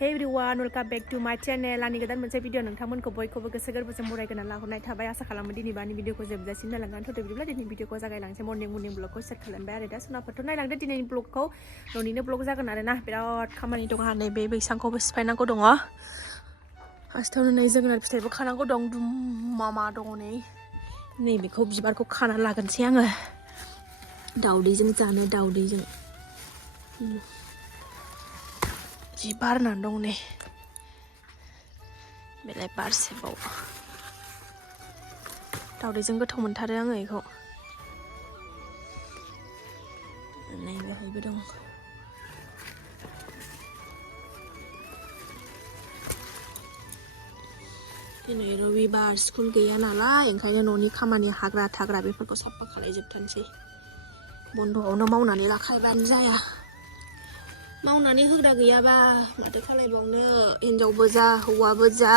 Hey everyone, welcome back to my channel. Ani goदान मोनसे video नोंथांमोनखौ बयखौबो गोसो गोरबोजों बरायगोना लाहरनाय थाबाय आसा खालामो दिनै बानि भिडिअखौ जोबजासिम नायलांगोन थ' बिदिब्ला दिनै भिडिअखौ जागायलांसै मर्निं ब्लगखौ स्टार्ट खालामबाय आरो दा सोनाफोरथ' नायलांदो दिनैनि ब्लगखौ न'निनो ब्लग जागोन आरो ना बिराद खामानि दं आंहा नैबे बैसांखौबो सिफायनांगौ दङ फार्स्टआवनो नै जोगोनार फिथाइबो खानांगौ दं मा दङ नैबेखौ बिबारखौ खाना लागोनसै आङो दाउदैजों जानो दाउदैजों जि बारनानै दं नै बेलाय बारसेबाव दाउदैजों गोथाव मोनथारो आङो बेखौ नै बेहायबो दं दिनै रबिबार स्कुल गैया नालाय ओंखायनो न'नि खामानि हाग्रा थाग्रा बेफोरखौ साफा खालायजोबथारनोसै बन्द'आवनो मावनानै लाखायाबानो जाया मावनानै होग्रा गैयाबा माथो खालायबावनो हिनजावबो जा हौवाबो जा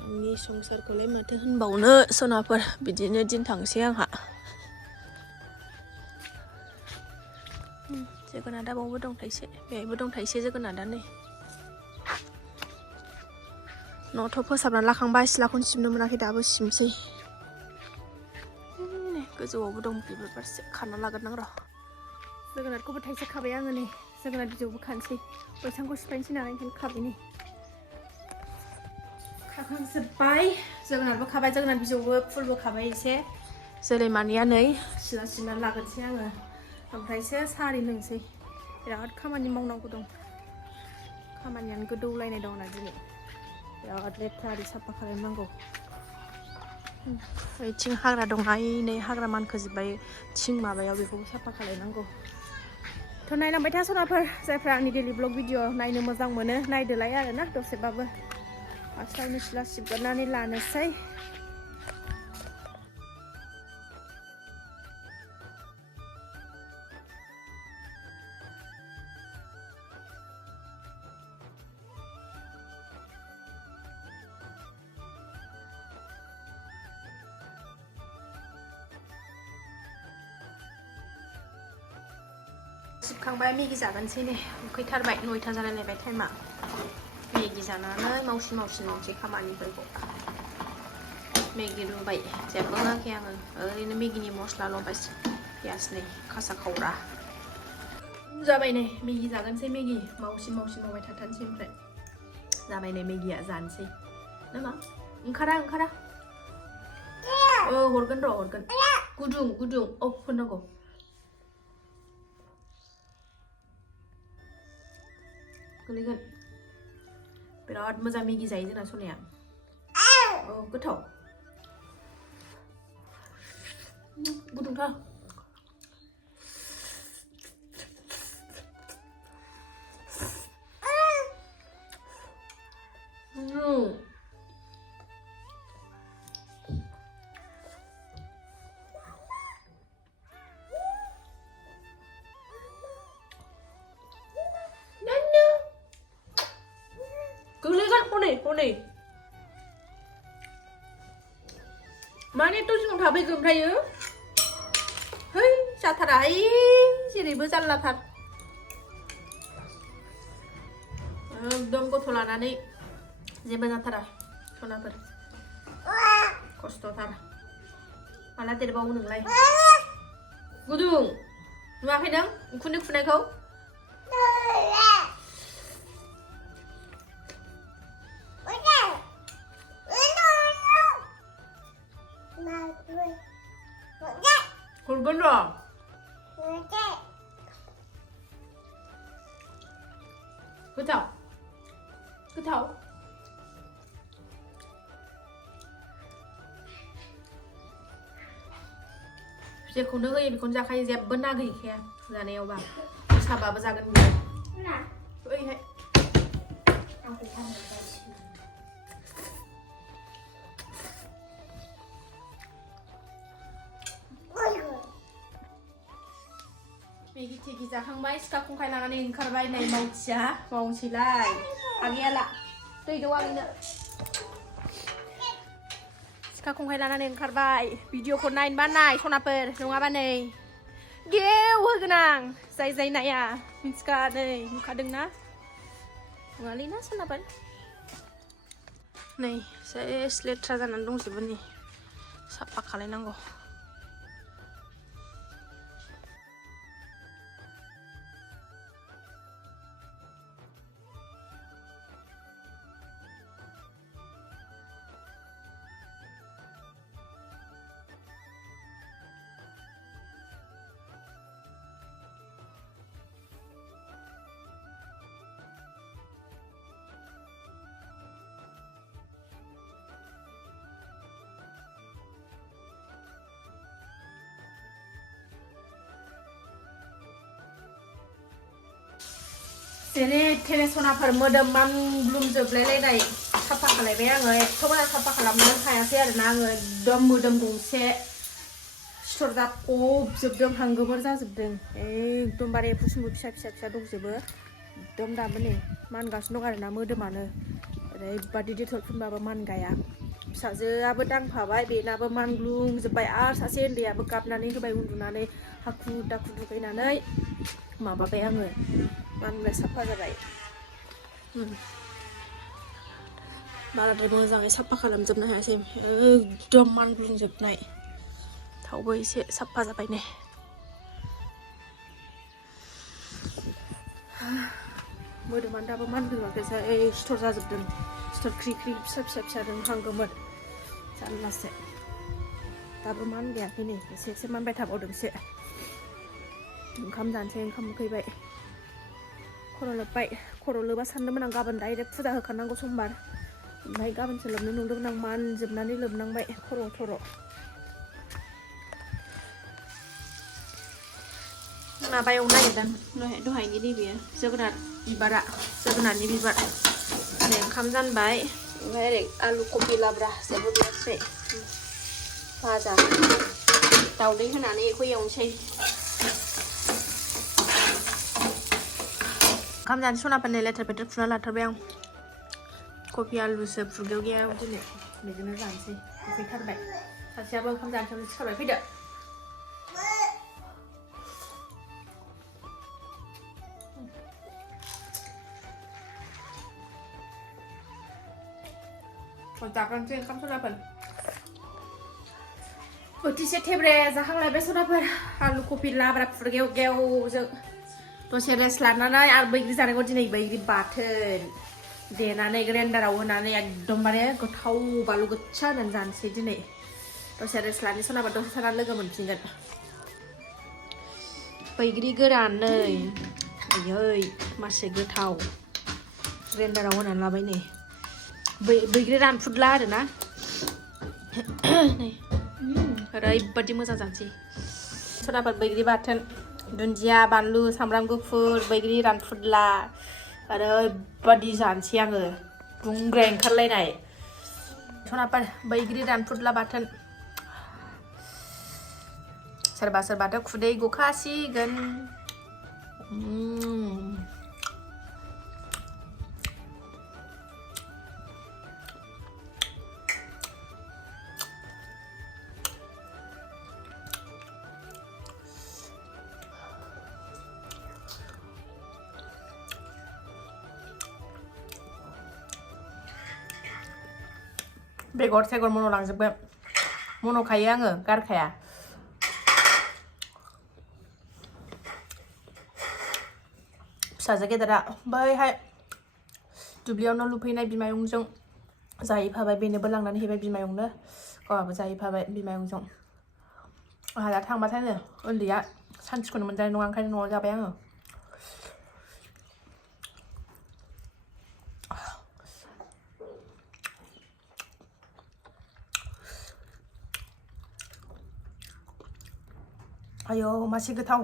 आंनि संसारखौलाय माथो होनबावनो सनाफोर बिदिनो दिन थांसै आंहा जोगोनादा बावबो दं थाइसे बेहायबो दं थाइसे जोगोनादा नै न'थ' फोसाबना लाखांबाय सिलाखौनो सिबनो मोनाखै दाबो सिबसै गोजौआवबो दं बिबार बारसे खाना लागोरनां र' जोगोनारखौबो थाइसे खाबाय आङो नै जोगोनार बिजौबो खानोसै बैसांखौ सिफायनोसै नालाय ओंखायनो खाबाय नै खाखांजोब्बाय जोगोनारबो खाबाय जोगोनार बिजौबो फुलबो खाबाय एसे जोलैमानिया नै सिला सिबनानै लागोनसै आङो ओमफ्रायसो साहा लोंसै बिराद खामानि मावनांगौ दं खामानियानो गोदौलायनाय दं ना दिनै बिराद लेथ्रा आरि साफा खालामनांगौ ओइथिं हाग्रा दंहाय नै हाग्रा मानखोजोब्बाय थिं माबायाव बेखौबो साफा खालायनांगौ थ' नायलांबाय था सनाफोर जायफ्रा आंनि डेलि ब्लग भिडिअ नायनो मोजां मोनो नायदोलाय आरोना दसेबाबो फार्स्टआवनो सिला सिबगारनानै लानोसै सिबखांबाय मेगि जागोनसै नै उखैथारबाय 9ता जालायलायबाय टाइमा मेगि जानानै मावसि खामानिफोरखौ मेगि रुबाय जेबो होआखै आङो ओरैनो मेगिनि मस्लाल' बास पियासनि खासा खावरा जाबाय नै मेगि जागोनसै मेगि मावसि मावबाय थाथारनोसै ओमफ्राय जाबाय नै मेगिया जानोसै नामा ओंखारा हरगोन र' हरगोन गुदुं अफ होनांगौ गोलैगोन बिराद मोजां मेगि जायो जोंना सनाया गोथाव गुदुंथार गोलैगोन हनै माने एथ' जिङाव थाफैगोन ओमफ्रायो है जाथाराहाय जेरैबो जारलाथार एकदम गथ' लानानै जेबो जाथारा सनाफोर खस्थ'थार माला देरबावो नोंलाय गुदुं नुवाखै नों उखुन्दै खुनायखौ हरगोन र' गोथाव जेखौनो होयो बेखौनो जाखायो जेबो ना गैखाया जानायावबा साबाबो जागोन बियो ओइहाय मेगि थेगि जाखांबाय सिखा खंखाय लानानै ओंखारबाय नै मावसैलाय आगैयाला दै दौ आगैनो सिखा खंखाय लानानै ओंखारबाय भिडिअखौ नायनोबा नाय सनाफोर नङाबा नै गेव होगोन आं जाय नाया मिथिखा नै नुखादोंना ngali na sonapan नै सेस लेथ्रा जानानै दंजोबो नै साफा खालायनांगौ जेरै टेलेसनाफोर मोदोम मानग्लुंजोबलायलायनाय साफा खालायबाय आङो एथ'बारा साफा खालामनो हायासै आरोना आङो एकदम मोदोम गंसे सिथर जाफबजोबदों हांगोमोर जाजोबदों एकदमबारे एम्फौ फिसा फिसा फिसा दंजोबो एकदम दाबो नै मानगासिनो दं आरोना मोदोमानो ओरैबादि डेटल फुनबाबो मानगाया फिसाजोआबो दांफाबाय बेनाबो मानग्लुंजोब्बाय आरो सासे उन्दैयाबो गाबनानै होबाय उन्दुनानै हाखु दाखु दुगैनानै माबाबाय आङो मानग्रा साफा जाबाय बाराद्राय मोजाङै साफा खालामजोबनो हायासै एकदम मानग्लुंजोबनाय थावबो एसे साफा जाबाय ने मोदोमानो दाबो मानग्लुङाखैसै सिथर जाजोबदों सिथर ख्रि ख्रि फिसा फिसा फिसा दं हांगोमोर जारलासो दाबो मानगायाखै नै एसे एसे मानबाय थाबावदोंसो ओंखाम जानोसै ओंखाम उखैबाय खर' लोबबाय खर' लोबा सानदोंमोन आं गाबोन डाइरेक्ट फुजा होखानांगौ समबार ओमफ्राय गाबोनसो लोबनो नंदोंमोन आं मानजोबनानै लोबनांबाय खर' थर' माबायाव नागिरदों दहायनि नैबे जोगोनार बिबारा जोगोनारनि बिबार ओरै ओंखाम जानबाय ओमफ्राय ओरै आलु कबि लाब्रा जेबो गैयासै भाजा दावदै होनानै बेखौ एवनोसै ओंखाम जानो सनाफोरनि लेथेर फेथेर फुना लाथारबाय आं कफि आलुसो फुरगेवगेव दिनै बिदिनो जानोसै उखैथारबाय सासेयाबो ओंखाम जानोसै सिखारबाय फैदो जाग्रानोसै ओंखाम सनाफोर बोथिसे थेब्रे जाखांलायबाय सनाफोर आलु कफि लाब्रा फुरगेवगेवजों दसे रेस्ट लानानै आरो बैग्रि जानांगौ दिनै बैग्रि बाथोन देनानै ग्राइन्डाराव होनानै एकदमबारे गोथाव बानलु गोसा होनानै जानोसै दिनै दसे रेस्ट लानि सनाफोर दसे थानानै लोगो मोनफिनगोन बैग्रि गोरान नै आयै मासे गोथाव ग्राइन्डाराव होनानै लाबाय नै बैग्रि रानफुदला आरोना नै ओरैबादि मोजां जानोसै सनाफोर बैग्रि बाथोन दुन्दिया बानलु सामब्राम गुफुर बैग्रि रानफुदला ओरैबादि जानोसै आङो बुंग्राय ओंखारलायनाय सनाफोर बैग्रि रानफुदला बाथोन सोरबा सोरबाथ' खुदै गखासिगोन बेगर सेगर मन' लांजोबगोन मन'खायो आङो गारखाया फिसाजो गेदेरा बैहाय दुब्लियावनो लुफैनाय बिमायंजों जाहैफाबाय बेनोबो लांनानै हैबाय बिमायंनो गावहाबो जाहैफाबाय बिमायंजों आंहा दा थांबाथाय उन्दैया सानसेखौनो मोनजानाय नङा ओंखायनो न'आव जाबाय आङो आयौ मासे गोथाव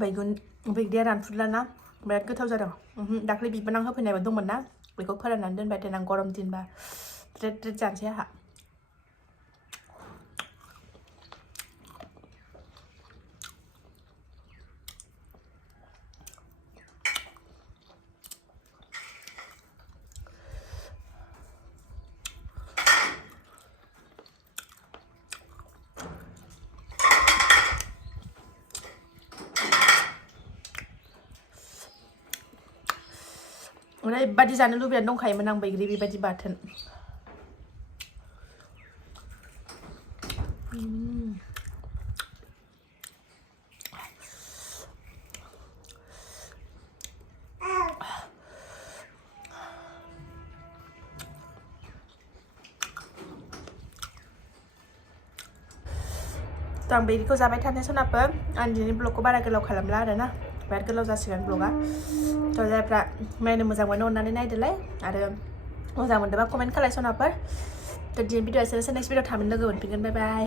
बैग्रिया रानफुदलाना बिराद गोथाव जादों दाख्लै बिबोनां होफैनायबो दंमोन ना बेखौ फोराननानै दोनबाय देनां गरम दिनबा द्रेद द्रेद जानोसै आंहा ओरैबायदि जानो लुबैनानै दंखायोमोन आं बैग्रि बेबायदि बाथोन तो आं बैग्रिखौ जाबाय थानो सोनाबो आं दिनै ब्लगखौ बारा गोलाव खालामला आरोना बिराद गोलाव जासिगोन ब्लगा तो जायफ्रा नायनो मोजां मोनो अननानै नायदोलाय आरो मोजां मोनदोंबा कमेन्ट खालाय सोनाबफोर तो दिनै भिडिअ एसेनोसै नेक्स्ट भिडिअ थाबैनो लोगो मोनफिनगोन बाय बाय